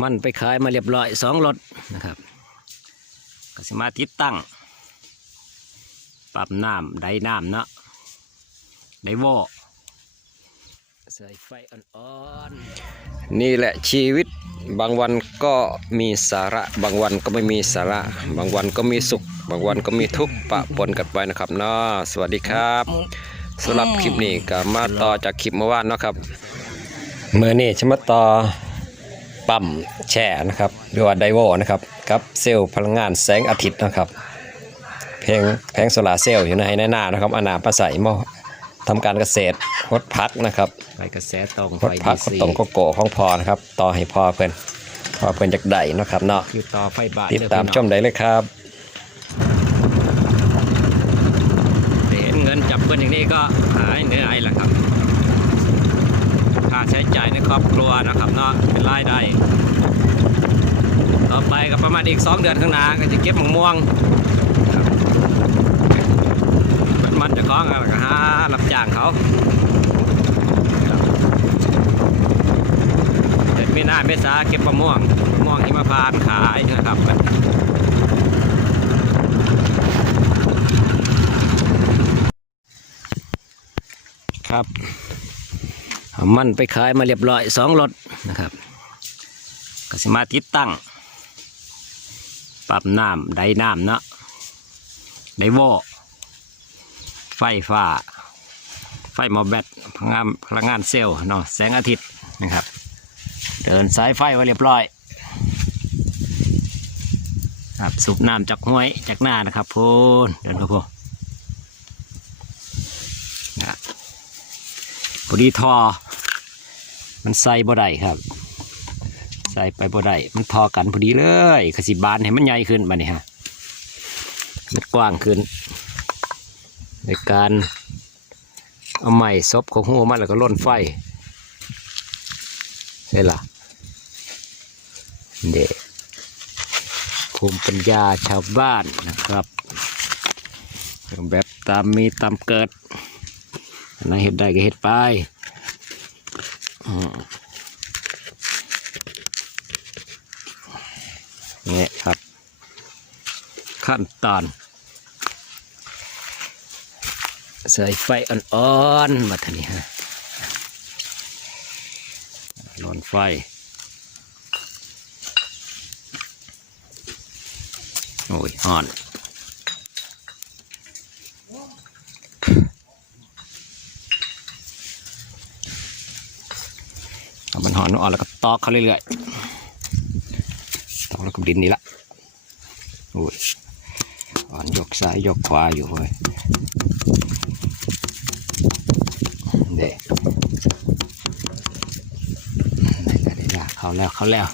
มันไปขายมาเรียบร้อยสองรถนะครับก็สมาติดตั้ง ปรับน้ำได้น้ำเนาะไดโวใส่ไฟอ่อนๆนี่แหละชีวิตบางวันก็มีสาระ บางวันก็ไม่มีสาระ บางวันก็มีสุข บางวันก็มีทุกข์ปะปนกันไปนะครับเนาะสวัสดีครับสำหรับคลิปนี้ก็มาต่อจากคลิปเมื่อวานเนาะครับเมื่อนี้จะมาต่อ ปั๊มแช่นะครับหรือว่าไดโวนะครับกับเซลล์พลังงานแสงอาทิตย์นะครับเพลงแผงโซลาร์เซลล์อยู่ในในหน้านะครับอานาประใสหม้อทำการเกษตรหดพักนะครับไฟกระแสตรงหดพักก็ตรงโกโก้ของพอนะครับ ต่อให้พอเพื่อนพอเพื่อนจากใดเนาะครับเนาะคือต่อไฟบาทติดตามชมได้เลยครับเห็นเงินจับเพื่อนอย่างนี้ก็หายเหนื่อยแหละครับาใช้จ่ายในครอบครัวนะครับเนาะเป็นรายได้ ต่อไปก็ประมาณอีก 2 เดือนข้างหน้าก็จะเก็บมะม่วงครันมันจะคล้องแล้วก็หารับจ้างเขาครับเดือนมีนาเมษาเก็บมะม่วงมะม่วงหิมพานขายนะครับครับ มันไปขายมาเรียบร้อยสองรถนะครับก็สมาติดตั้ง ปรับน้ำไดน้ำเนาะไดโวไฟฟ้า ไฟหมอแบตพลังงานพลังงานเซลล์เนาะแสงอาทิตย์นะครับ เดินสายไฟไว้เรียบร้อยครับสูบน้ำจากห้วยจากหน้านะครับพูนเดินพอพอนะพอดีทอ มันใส่บ่ได้ครับ ใส่ไปบ่ได้มันทอกันพอดีเลยขสิบานให้มันใหญ่ขึ้นมาเนี่ยฮะมันกว้างขึ้น ในการเอาไม้ซบของหัวมันแล้วก็ล่นไฟใช่ล่ะเด็กภูมิปัญญาชาวบ้านนะครับแบบตามมีตามเกิดนไหนเห็ดได้ก็เห็ดไป นี่ครับ ขั้นตอน ใส่ไฟอ่อนๆมาทีนี้ฮะร้อนไฟโอ้ยอ่อน เอา มันหอนอ่อนแล้วก็ตอกเขาเรื่อยๆตอกแล้วก็ดินนี่ละโอ้ยอ่อนยกซ้ายยกขวาอยู่เว้ยเด็กได้ก็ได้ละเขาแล้วเขาแล้ว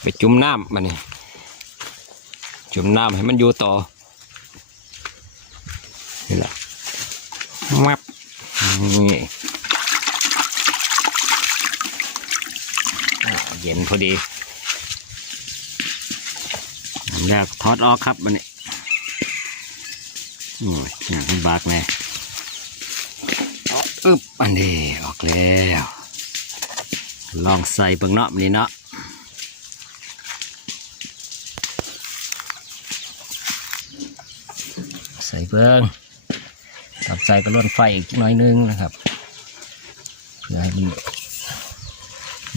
ไปจุ่มน้ำมาเนี่ย จุ่มน้ำให้มันอยู่ต่อ นี่แหละแวบนี่เย็นพอดีแล้วทอดออกครับมันนี่อืมอืมบากแน่อาอึบอันนี้ออกแล้ว ลองใส่เบิ่งเนาะมันนี่เนาะ ส่เบิ้งตับใส่ก็ลดไฟอีกน้อยนึงนะครับ เพื่อให้มัน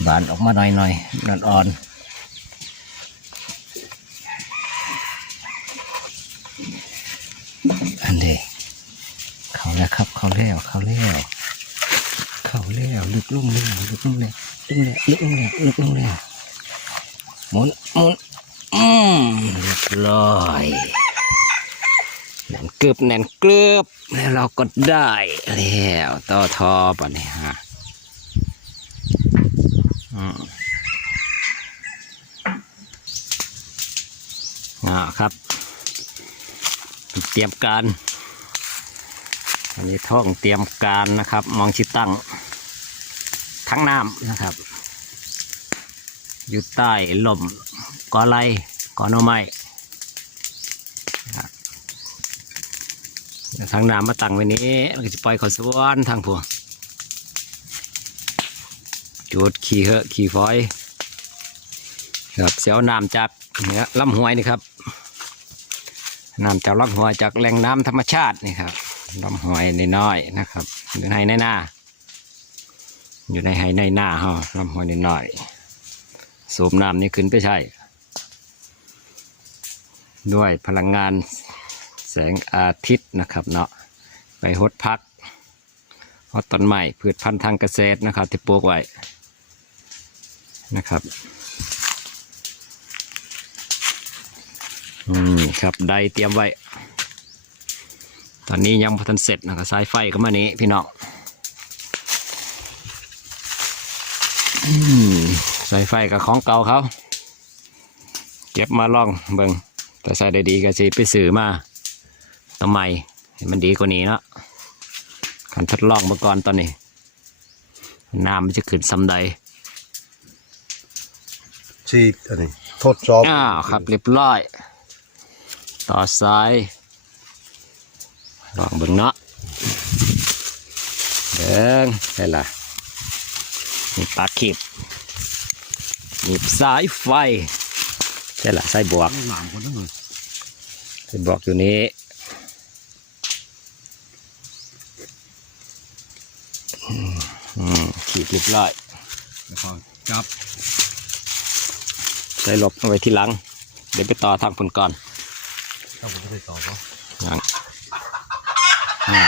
บานออกมาหน่อยหน่อยนอนอ่อนอันเดเขาแล้วครับ เขาแล้วเขาแล้วเขาแล้วลึกลุ่มแล้วลึกลุ่มแล้วลึกลุ่มแล้วลึกลุ่มแล้วลึกลุ่มแล้วหมุนหมุนอืมเรียบร้อย แน่นเกือบแน่นเกือบแล้วเราก็ได้แล้วต่อทอปะเนี่ยฮะอืมอ่าครับ เตรียมการอันนี้ท่องเตรียมการนะครับ มองชิตั้ง ทั้งน้ำนะครับ อยู่ใต้ลมกอไลกอหนอไม้ ทางน้ำมาตั้งไว้นี้แล้วก็จะปล่อยเขาสวนทางพวจุดขี่เหอะขี่ฟอยครับเสียวน้ำจากเนี่ยลำห้วยนี่ครับน้ำจากลำห้วยจากแหล่งน้ำธรรมชาตินี่ครับลำห้วยน้อยๆนะครับอยู่ในในหน้าอยู่ในไฮในหน้าฮะลำห้วยน้อยๆสูบน้ำนี่ขึ้นไปใช่ด้วยพลังงาน งอาทิตย์นะครับเนาะไปหดพักหดต้นใหม่พืชพันธุ์ทางเกษตรนะครับ ที่ปลูกไว้นะครับอืมครับได้เตรียมไว้ ตอนนี้ยังพอทันเสร็จนะครับสายไฟก็มานี้พี่น้องอืมสายไฟกับของเก่าเขา เก็บมาลองเบิงแต่ใส่ได้ดีก็สิไปซื้อมา ทำไมให้มันดีกว่านี้เนาะขันทดลองมาก่อนตอนนี้น้ำมันจะขึ้นซ้ำใดฉีดอันนี้ทดสอบอ้าวครับเรียบร้อย ต่อสายลองเบิ่งเนาะเบิ่งใช่ละมีปลาขีบมีสายไฟใช่ละสายบวกหนามคนนั้นเลยสายบวกอยู่นี้ มขีดเรียบร้อยแล้วก็จับ ใส่หลบเอาไว้ที่หลัง เดี๋ยวไปต่อทางผลก่อนถ้าผมไม่ได้ต่อก็ยังอ่า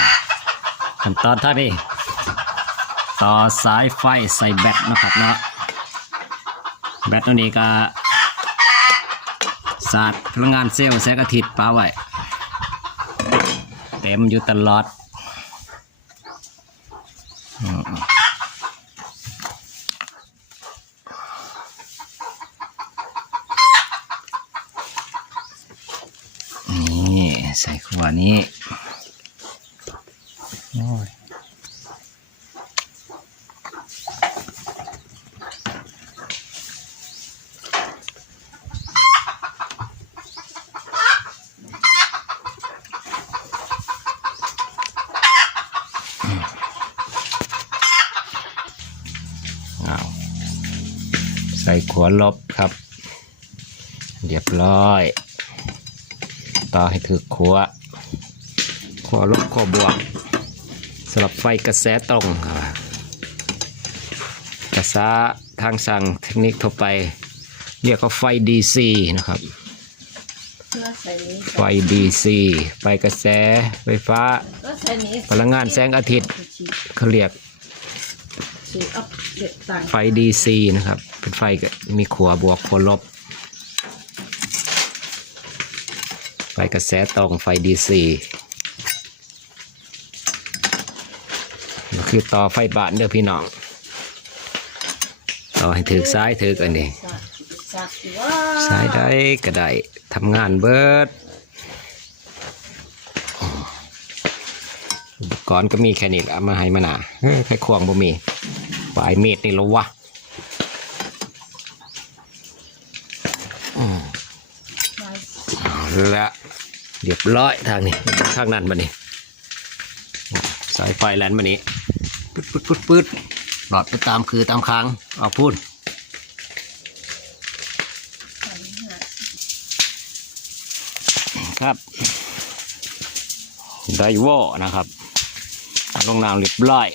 ขั้นตอนท่านี้ ต่อสายไฟใส่แบตนะครับเนาะแบตตัวนี้ก็สาดพลังงานเซลล์แสงอาทิตย์ปาไว้เต็มอยู่ตลอดอืมนี่ ใส่ขวานี้โอ้ยอ้าวใส่ขวาลบครับ เรียบร้อย ต่อให้ถือขวาขวาลบขวาบวกสลับไฟกระแสตรงกระแสทางสั่งเทคนิคทั่วไป เรียกว่าไฟ DC นะครับเพื่อใส่นี้ไฟ DC ไฟกระแสไฟฟ้า พลังงานแสงอาทิตย์เขาเรียกสีอัพเด็ดต่างไฟ DC นะครับ เป็นไฟมีขวาบวกขวาลบ ไฟ กระแสตรงไฟ DC ก็คือต่อไฟบ้านเด้อพี่น้อง ต่อให้ถือซ้ายถือกันนี่ซ้ายได้ก็ได้ทำงานเบิดอุปกรณ์ก็มีแค่นี้ละเอามาให้มาหนาแค่ควงบ่มีปลายเม็ดนี่แล้วะอือละ เรียบร้อยทางนี้ทางนั้นมานี่สายไฟแลนมานี้ปึ๊ดปึ๊ดปึ๊ดปึ๊ดหลอดไปตามคือตามค้างเอาพูดครับไดโวนะครับลงน้ำเรียบร้อย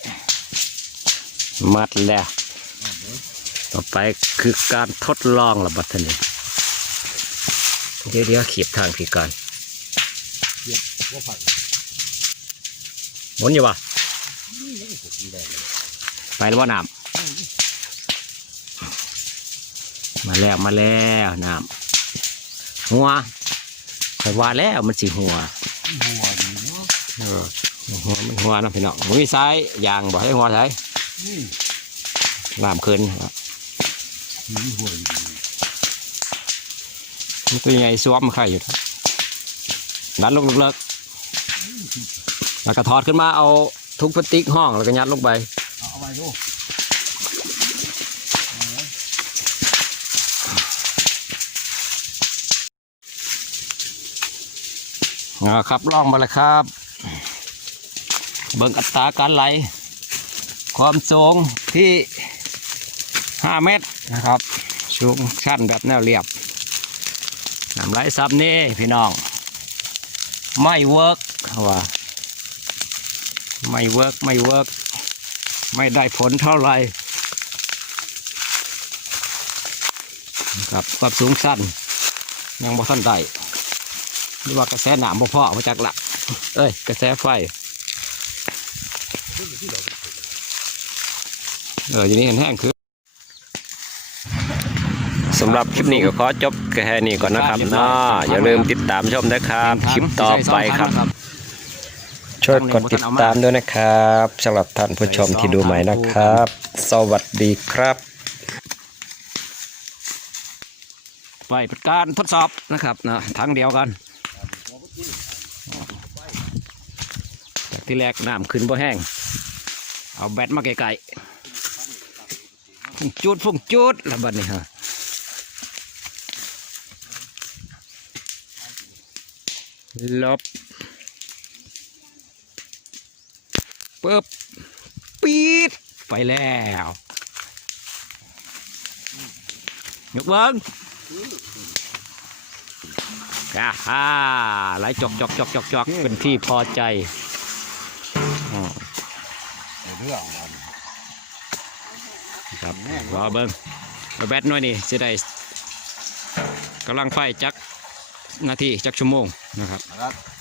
มัดแล้ว ต่อไปคือการทดลองระบัดทนี้เดี๋ยวเดี๋ยวขีดทางพี่ก่อน ว่าผัดหมุนอยู่ปะไปแล้วว่าน้ำมาแล้วมาแล้วน้ำหัวแต่ว่าแล้วมันสีหัวหัวดีเนาะเออหัวมันหัวนะพี่น้องมือซ้ายยางบอกให้หัวใช้นี่น้ำขึ้นครับมีหัวดีมันตัวใหญ่ซ้อมไข่อยู่ดันลงเลิกๆ แล้วก็ถอดขึ้นมาเอาทุกพลาสติกห้องแล้วก็ยัดลงไปเอาเอาไปดูอ่าครับลองมาเลยครับ เบิ่งอัตราการไหล ความสูงที่ 5 เมตรนะครับสูงชันแบบแนวเรียบน้ำไหลซับนี่พี่น้อง ไม่เวิร์ก ว่า ไม่เวิร์กไม่เวิร์กไม่ได้ผลเท่าไหร่ครับความสูงสั้น ยังบ่ทันได้หรือว่ากระแสหนามบ่พอมาจากละเอ้ย กระแสไฟ เออทีนี้เห็นแห้งคือสำหรับคลิปนี้ก็ขอจบแค่นี้ก่อนนะครับเนาะอย่าลืมติดตามชมนะครับ คลิปต่อไปครับ ช่วยกดติดตามด้วยนะครับสำหรับท่านผู้ชมที่ดูใหม่นะครับ สวัสดีครับไปเป็นการทดสอบนะครับนะทางเดียวกันจากที่แรกน้ำขึ้นบ่แห้ง เอาแบตมาไกลๆพุ่งจูดพุ่งจูดแล้วบัดนี้ฮะลบ ปึ๊บปี๊ดไปแล้วยกเบิ้งอ่าฮ่าไหลจอกจอกจอกจอกจอกเป็นที่พอใจอ๋อเอาเรื่องมันครับรอเบิ้งเอาแบตหน่อยนี่สิได้กำลังไฟจักนาทีจักชั่วโมงนะครับนะครับ